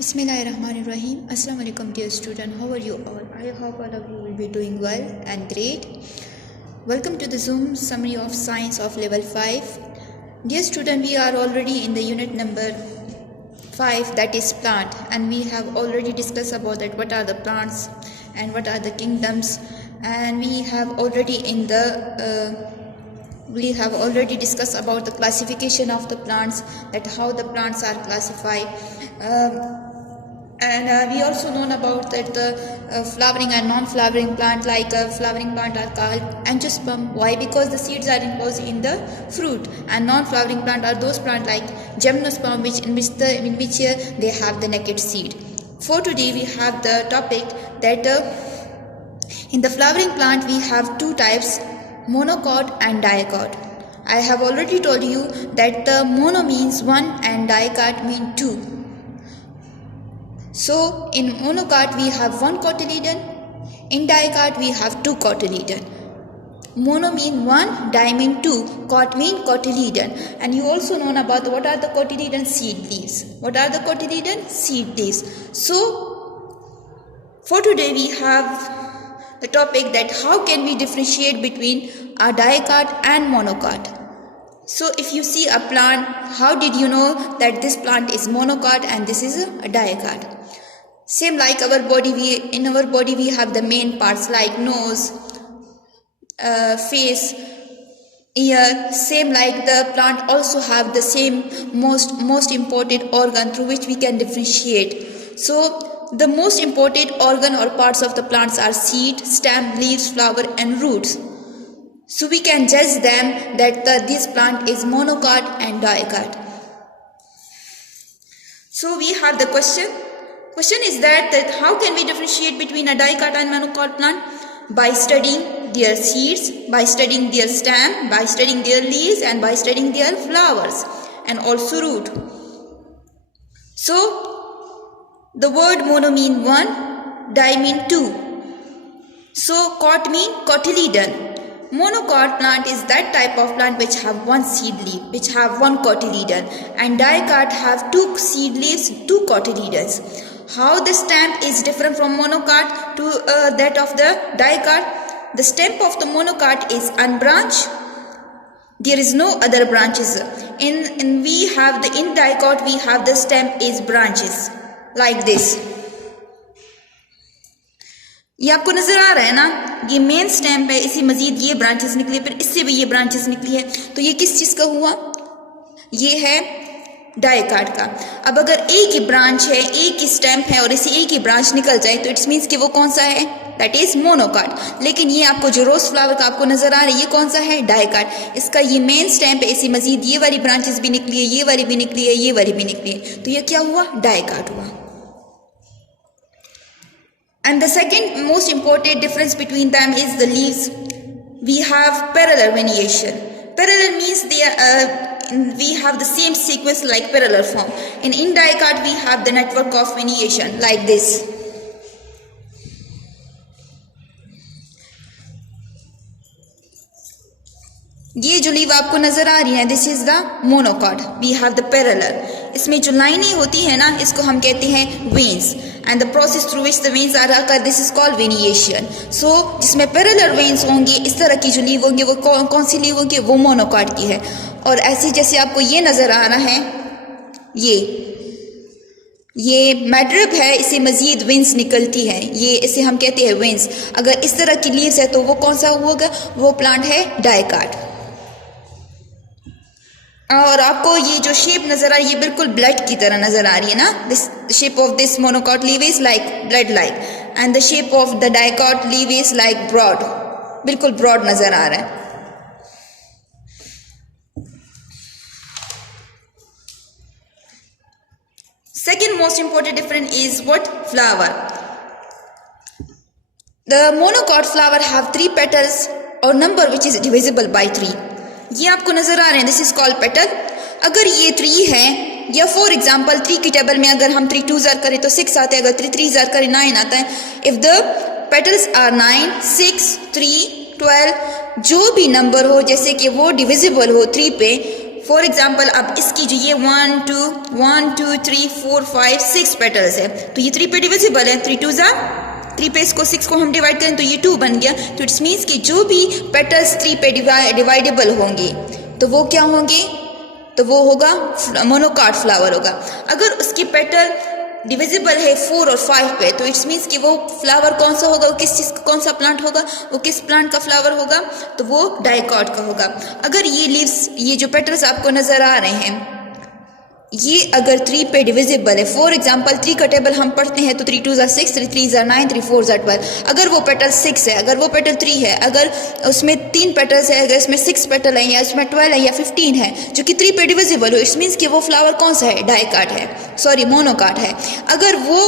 Bismillahirrahmanirrahim. Assalamu alaikum dear student. How are you all? I hope all of you will be doing well and great. Welcome to the Zoom summary of science of level 5. Dear student, we are already in the unit number 5, that is plant, and we have already discussed about that what are the plants and what are the kingdoms, and we have already discussed about the classification of the plants, that how the plants are classified, and we also known about that the flowering and non-flowering plant, like flowering plant are called angiosperm. Why? Because the seeds are enclosed in the fruit, and non-flowering plant are those plants like gymnosperm, in which they have the naked seed. For today we have the topic that in the flowering plant we have two types, monocot and dicot. I have already told you that the mono means one and dicot mean two. So in monocot we have one cotyledon, in dicot we have two cotyledon. Mono mean one, di mean two, cot mean cotyledon. And you also know about what are the cotyledon? Seed leaves. What are the cotyledon? Seed leaves. So for today we have the topic that how can we differentiate between a dicot and monocot. So if you see a plant, how did you know that this plant is monocot and this is a dicot? Same like our body, in our body we have the main parts like nose, face, ear. Same like the plant also have the same most important organ through which we can differentiate. So the most important organ or parts of the plants are seed, stem, leaves, flower and roots. So we can judge them that this plant is monocot and dicot. So we have the question. Question is that how can we differentiate between a dicot and monocot plant? By studying their seeds, by studying their stem, by studying their leaves and by studying their flowers and also root. So the word mono mean one, di mean two. So cot mean cotyledon. Monocot plant is that type of plant which have one seed leaf, which have one cotyledon, and dicot have two seed leaves, two cotyledons. How the stem is different from monocot to that of the dicot? The stem of the monocot is unbranched. There is no other branches. In dicot we have the stem is branches like this. ये आपको नजर आ रहा है ना, ये main stem है, इसी मजीद ये ब्रांचेस निकली, फिर इससे भी ये ब्रांचेस निकली है, तो ये किस चीज का हुआ? ये है डाइकाट का. अब अगर एक ही ब्रांच है, एक ही स्टेम है और इसी एक ही ब्रांच निकल जाए तो इट्स मीन्स कि वो कौन सा है? That is monocot. लेकिन ये आपको जो रोज फ्लावर का आपको नजर आ रहा है, ये कौन सा है? डाइकाट. इसका ये मेन स्टेम है, इसी मजीद ये वाली ब्रांचेस भी निकली है, ये वाली भी निकली है, ये वाली भी निकली है, तो ये क्या हुआ? डाइकाट हुआ. And the second most important difference between them is the leaves. We have parallel veneation. Parallel means we have the same sequence like parallel form. In dicot we have the network of veneation like this. ये जो लीव आपको नजर आ रही है, this is the monocot. We have the parallel. इसमें जो लाइनें होती है ना, इसको हम कहते हैं veins, and the process through which the veins are occur, this is called venation. So जिसमें पैरेलल वेन्स होंगे, इस तरह की जो लीव होंगे वो कौन सी लीव होंगी? वो मोनोकॉट की है. और ऐसी जैसे आपको ये नजर आ रहा है, ये मैड्रिब है, इसे मजीद वेन्स निकलती है, ये इसे हम कहते हैं वेन्स. अगर इस तरह की लीव्स है तो वो कौन सा होगा? वो प्लांट है डाइकाट. और आपको ये जो शेप नजर आ रही है, ये बिल्कुल ब्लड की तरह नजर आ रही है ना. This shape of this monocot leaf is like blood like, and the shape of the dicot leaf is like broad. बिल्कुल ब्रॉड नजर आ रहा है. Second most important difference is what? Flower. The monocot flower have 3 petals or number which is divisible by 3. ये आपको नजर आ रहे हैं, दिस इज कॉल्ड पेटल. अगर ये 3 है, या फॉर एग्जाम्पल 3 की टेबल में अगर हम 3 2 करें तो 6 आते हैं, अगर 3 3 करें 9 आता है. इफ द पेटल्स आर 9, 6, 3, 12, जो भी नंबर हो, जैसे कि वो डिविजिबल हो 3 पे, फॉर एग्जाम्पल अब इसकी जो ये 1 2 3 4 5 6 पेटल्स है, तो ये 3 पे डिविजिबल है, 3 2 3 पे इसको 6 को हम डिवाइड करें तो ये 2 बन गया। तो इट्स मीन्स कि जो भी पेटल्स 3 पे डिवाइडेबल होंगे तो वो क्या होंगे, तो वो होगा मोनोकाट फ्लावर होगा। अगर उसकी पेटल डिविजिबल है 4 और 5 पे, तो इट्स मीन्स कि वो फ्लावर कौन सा होगा, वो किस चीज़ का, कौन सा प्लांट होगा, वो किस प्लांट का फ्लावर होगा, तो वो डाइकॉट का होगा। अगर ये लीव्स, ये जो पेटल्स आपको नज़र आ रहे हैं, ये अगर 3 पे डिविजिबल है, फॉर एग्जाम्पल 3 का टेबल हम पढ़ते हैं तो 3 2 6, 3 3 9, 3 4 12। अगर वो पेटल 6 है, अगर वो पेटल 3 है, अगर उसमें 3 पेटल्स है, अगर इसमें 6 पेटल है, या उसमें 12 है या 15 है जो कि 3 पे डिविजिबल हो, इट्स मीन्स कि वो फ्लावर कौन सा है, डाइकाट है, सॉरी मोनोकाट है। अगर वो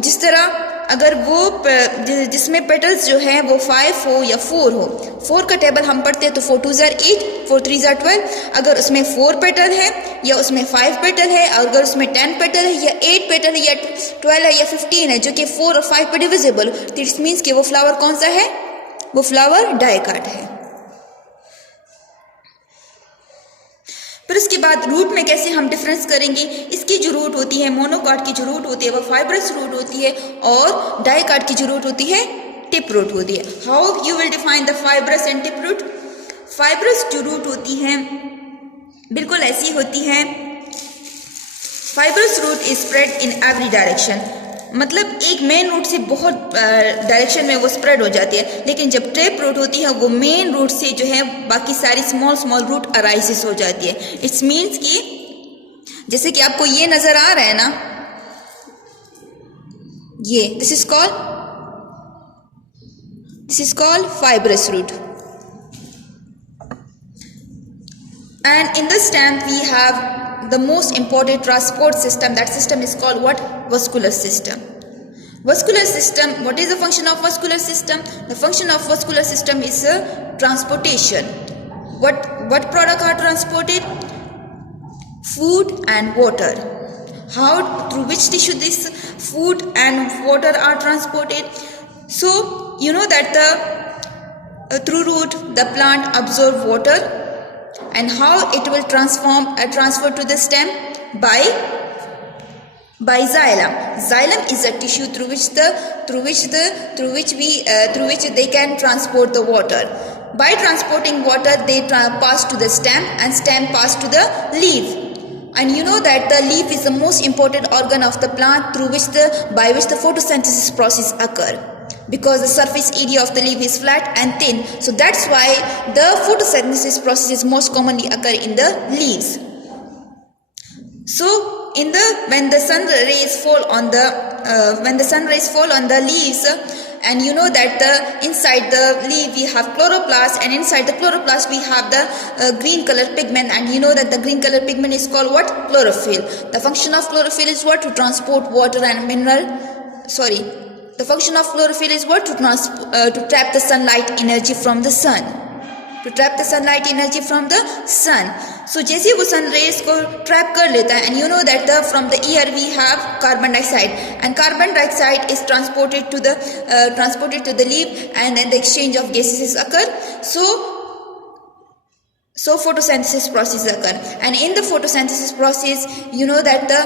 जिस तरह, अगर वो जिसमें पेटल्स जो है वो 5 हो या 4 हो, 4 का टेबल हम पढ़ते हैं तो 4 2 8, 4 3 12। अगर उसमें 4 पेटल है या उसमें 5 पेटल है, अगर उसमें 10 पेटल है या 8 पेटल है या 12 है या 15 है जो कि 4 और 5 पे डिविजिबल, तो इट्स मीन्स कि वो फ्लावर कौन सा है, वो फ्लावर डाइकाट है। फिर उसके बाद रूट में कैसे हम डिफरेंस करेंगे, इसकी जो रूट होती है, मोनोकाट की जो रूट होती है वो फाइब्रस रूट होती है, और डाइकाट की जो रूट होती है टिप रूट होती है। How you will define the fibrous and tip root? Fibrous जो रूट होती है बिल्कुल ऐसी होती है, fibrous root is spread in every direction, मतलब एक मेन रूट से बहुत डायरेक्शन में वो स्प्रेड हो जाती है। लेकिन जब टिप रूट होती है वो मेन रूट से जो है बाकी सारी स्मॉल स्मॉल रूट अराइजेस हो जाती है। इट्स मीन्स कि जैसे कि आपको ये नजर आ रहा है ना, ये this is called fibrous root, and in the stem we have the most important transport system. That system is called what? Vascular system. Vascular system, what is the function of vascular system? The function of vascular system is transportation. What product are transported? Food and water. How, through which tissue this food and water are transported? So you know that the through root the plant absorb water, and how it will transfer to the stem by xylem. Xylem is a tissue through which they can transport the water. By transporting water they pass to the stem, and stem pass to the leaf. And you know that the leaf is the most important organ of the plant by which the photosynthesis process occur. Because the surface area of the leaf is flat and thin, so that's why the photosynthesis process most commonly occur in the leaves. So when the sun rays fall on the leaves, and you know that inside the leaf we have chloroplast, and inside the chloroplast we have the green color pigment, and you know that the green color pigment is called what? Chlorophyll. The function of chlorophyll is what? To transport water and the function of chlorophyll is what? To trap the sunlight energy from the sun. So जैसे वो sun rays को ट्रैप कर लेता है, and you know that from the air we have carbon dioxide, and carbon dioxide is transported to the leaf, and then the exchange of gases occur. So photosynthesis process occur, and in the photosynthesis process you know that the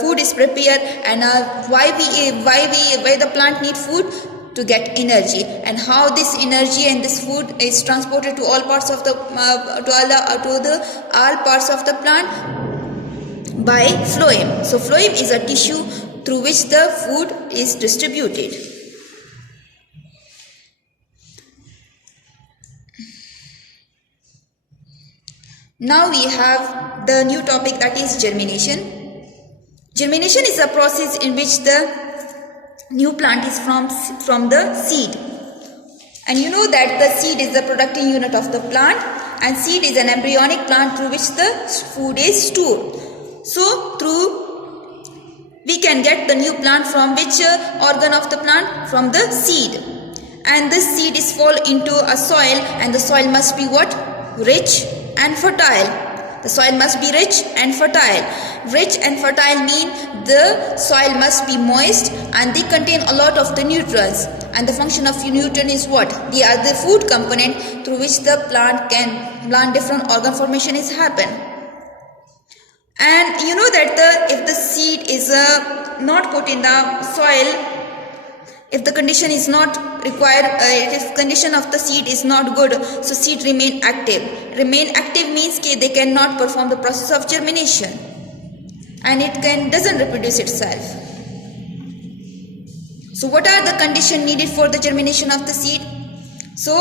food is prepared, and why the plant need food? To get energy. And how this energy and this food is transported to all parts of the all parts of the plant? By phloem. So phloem is a tissue through which the food is distributed. Now we have the new topic, that is germination. Germination is a process in which the new plant is from the seed, and you know that the seed is the productive unit of the plant, and seed is an embryonic plant through which the food is stored. So we can get the new plant from which organ of the plant? From the seed, and this seed is fall into a soil, and the soil must be what? Rich and fertile. The soil must be rich and fertile. Rich and fertile mean the soil must be moist, and they contain a lot of the nutrients. And the function of nutrient is what? They are the food component through which the plant different organ formation is happen. And you know that if the seed is not put in the soil, if the condition is not required, if condition of the seed is not good, so seed remain active. Remain active means they cannot perform the process of germination, and it doesn't reproduce itself. So what are the conditions needed for the germination of the seed? So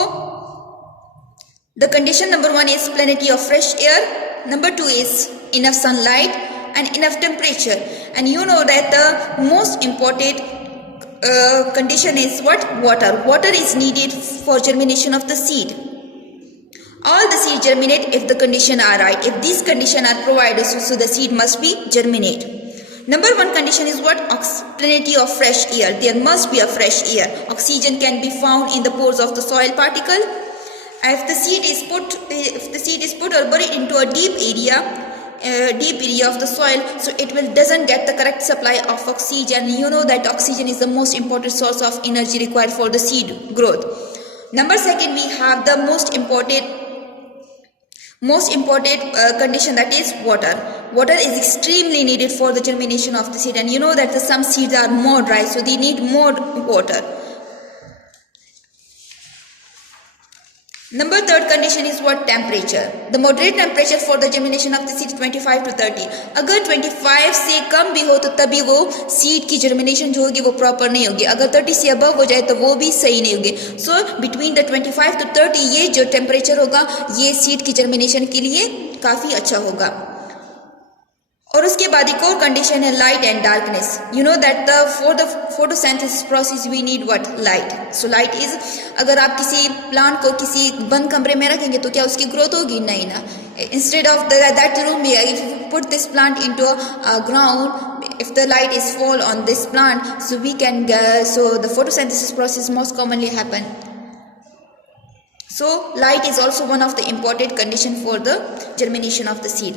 the condition number 1 is plenty of fresh air, number 2 is enough sunlight and enough temperature. And you know that the most important condition is what? Water. Water is needed for germination of the seed. All the seed germinate if the conditions are right. If these conditions are provided, so the seed must be germinate. Number 1 condition is what? Plenty of fresh air. There must be a fresh air. Oxygen can be found in the pores of the soil particle. If the seed is put or buried into a deep area of the soil, so it doesn't get the correct supply of oxygen. You know that oxygen is the most important source of energy required for the seed growth. Number 2, we have the most important condition, that is water. Water is extremely needed for the germination of the seed, and you know that some seeds are more dry, so they need more water. Number 3 condition is what? Temperature. The moderate temperature for the germination of the seed 25 to 30. अगर 25 से कम भी हो तो तभी वो सीड की germination जो होगी वो proper नहीं होगी. अगर 30 से above हो जाए तो वो भी सही नहीं होगी. So between the 25 to 30 ये जो temperature होगा ये seed की germination के लिए काफी अच्छा होगा. और उसके बाद एक और कंडीशन है light and darkness. You know that for the photosynthesis process we need what? Light. So light is, अगर आप किसी प्लांट को किसी बंद कमरे में रखेंगे तो क्या उसकी ग्रोथ होगी? नहीं ना. Instead of that room, if you put this plant into a ground, if the light is fall on this plant, so we can so the photosynthesis process most commonly happen. So light is also one of the important condition for the germination of the seed.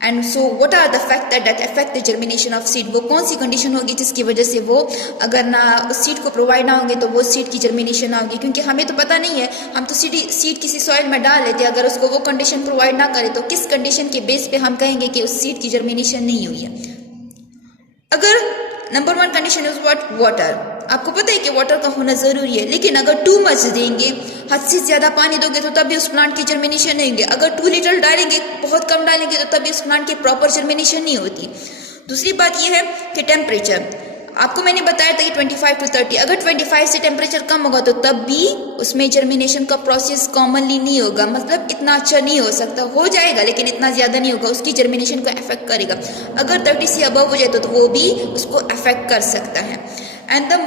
And so what are the factors that affect the germination of seed? वो कौन सी कंडीशन होगी जिसकी वजह से वो अगर ना उस सीड को प्रोवाइड ना होंगे तो वो सीड की जर्मिनेशन ना होगी? क्योंकि हमें तो पता नहीं है, हम तो सीड किसी सॉइल में डाल लेते हैं, अगर उसको वो कंडीशन प्रोवाइड ना करे तो किस कंडीशन के बेस पे हम कहेंगे कि उस सीड की जर्मिनेशन नहीं हुई है? अगर नंबर 1 कंडीशन इज व्हाट? वाटर. आपको पता है कि वाटर का होना जरूरी है, लेकिन अगर टू मच देंगे, हद से ज्यादा पानी दोगे तो तभी उस प्लांट की जर्मिनेशन नहीं होगी. अगर 2 लीटर डालेंगे, बहुत कम डालेंगे तो तभी उस प्लांट की प्रॉपर जर्मिनेशन नहीं होती. दूसरी बात यह है कि टेम्परेचर. आपको मैंने बताया था कि 25 to 30. अगर 25 से टेम्परेचर कम होगा तो तब भी उसमें जर्मिनेशन का प्रोसेस कॉमनली नहीं होगा. मतलब इतना अच्छा नहीं हो सकता, हो जाएगा लेकिन इतना ज्यादा नहीं होगा, उसकी जर्मिनेशन को अफेक्ट करेगा. अगर 30 से अबव हो जाए तो वो भी उसको अफेक्ट कर सकता है. And the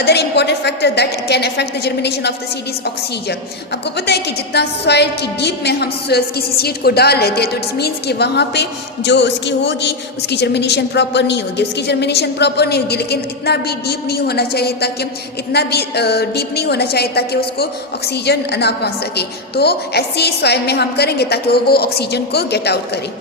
other important factor that can affect the germination of the seed is oxygen. आपको पता है कि जितना सॉइल की डीप में हम किसी सीड को डाल लेते हैं तो इट मीन्स कि वहाँ पे जो उसकी होगी उसकी जर्मिनेशन प्रॉपर नहीं होगी. उसकी जर्मिनेशन प्रॉपर नहीं होगी, लेकिन इतना भी डीप नहीं होना चाहिए ताकि उसको ऑक्सीजन ना पहुँच सके. तो ऐसी सॉइल में हम करेंगे ताकि वो ऑक्सीजन को गेट आउट करे.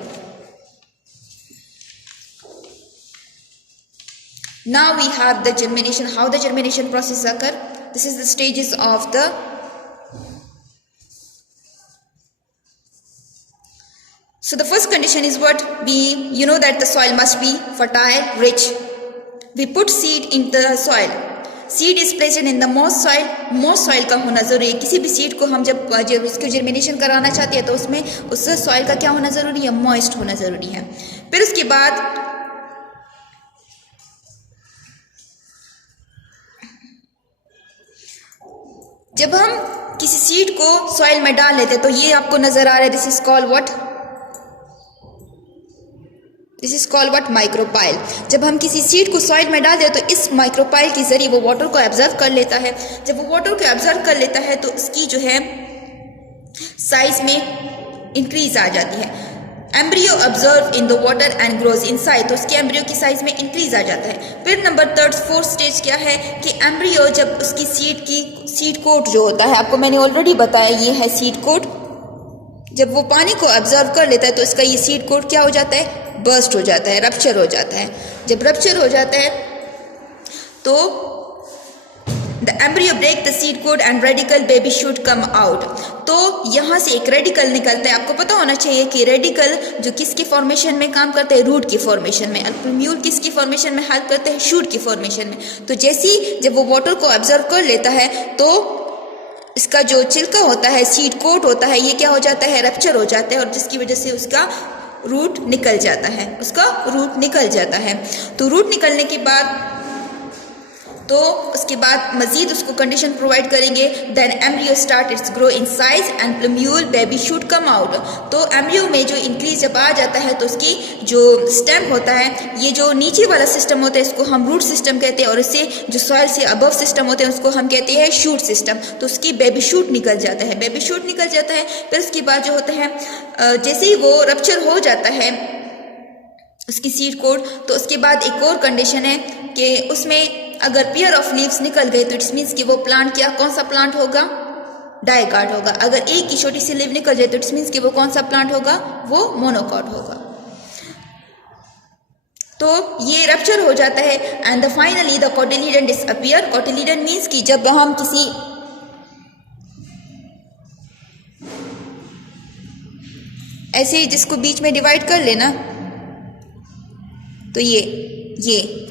Now we have the germination, how the germination process occur. This is the stages of the so the first condition is what? You know that the soil must be fertile, rich. We put seed in the soil. Seed is placed in the moist soil. moist soil का होना जरूरी है. किसी भी सीड को हम जब उसको जर्मिनेशन कराना चाहते हैं तो उसमें उस सॉइल का क्या होना जरूरी है? मॉइस्ट होना जरूरी है. फिर उसके बाद जब हम किसी सीड को सॉइल में डाल लेते हैं तो ये आपको नजर आ रहा है, this is called what? Micropyle. जब हम किसी सीड को सॉइल में डाल देते हैं तो इस माइक्रोपाइल के जरिए वो वाटर को ऑब्जर्व कर लेता है. जब वो वाटर को ऑब्जर्व कर लेता है तो उसकी जो है साइज में इंक्रीज आ जाती है. Embryo observe in the water and grows inside, तो उसके एम्ब्रियो की साइज में इंक्रीज आ जाता है. फिर नंबर 4th स्टेज क्या है कि एम्ब्रियो जब उसकी सीड कोट जो होता है, आपको मैंने ऑलरेडी बताया ये है सीड कोट. जब वो पानी को ऑब्जर्व कर लेता है तो इसका ये सीड कोट क्या हो जाता है? बर्स्ट हो जाता है, रप्चर हो जाता है. जब रप्चर हो जाता है तो the embryo break the seed code and radical baby shoot come out. तो यहाँ से एक रेडिकल निकलता है। आपको पता होना चाहिए कि रेडिकल जो किसकी फॉर्मेशन में काम करते हैं, रूट की फॉर्मेशन में। प्लूम्यूल किसकी फॉर्मेशन में हेल्प करते हैं, शूट की फॉर्मेशन में। तो जैसे ही जब वो वाटर को ऑब्जर्व कर लेता है तो इसका जो छिलका होता है, सीड कोट होता है, ये क्या हो जाता है, रप्चर हो जाता है, और जिसकी वजह से उसका रूट निकल जाता है, उसका रूट निकल जाता है। तो रूट निकलने के बाद तो उसके बाद मजीद उसको कंडीशन प्रोवाइड करेंगे। Then embryo start its grow in size and plumule baby shoot come out. तो एम्ब्रियो में जो इंक्रीज जब आ जाता है तो उसकी जो स्टेम होता है, ये जो नीचे वाला सिस्टम होता है इसको हम रूट सिस्टम कहते हैं, और इससे जो सॉइल से अबव सिस्टम होते हैं उसको हम कहते हैं शूट सिस्टम। तो उसकी बेबी शूट निकल जाता है, बेबी शूट निकल जाता है। फिर उसके बाद जो होता है जैसे ही वो रप्चर हो जाता है उसकी सीड कोड, तो उसके बाद एक और कंडीशन है कि उसमें अगर पेयर ऑफ लीव्स निकल गए तो इट्स मीन्स कि वो प्लांट क्या, कौन सा प्लांट होगा, डाइकाट होगा। अगर एक की छोटी सी लीव निकल जाए तो इट्स मीन्स कि वो कौन सा प्लांट होगा, वो मोनोकॉट होगा। तो ये रप्चर हो जाता है and finally the cotyledon disappear. Cotyledon means कि जब हम किसी ऐसे जिसको बीच में डिवाइड कर लेना, तो ये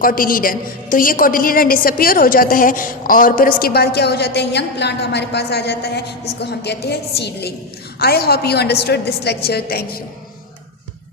कोटिलीडन, तो ये कोटिलीडन डिसअपीयर हो जाता है, और फिर उसके बाद क्या हो जाता है, यंग प्लांट हमारे पास आ जाता है जिसको हम कहते हैं seedling. I hope you understood this lecture. Thank you.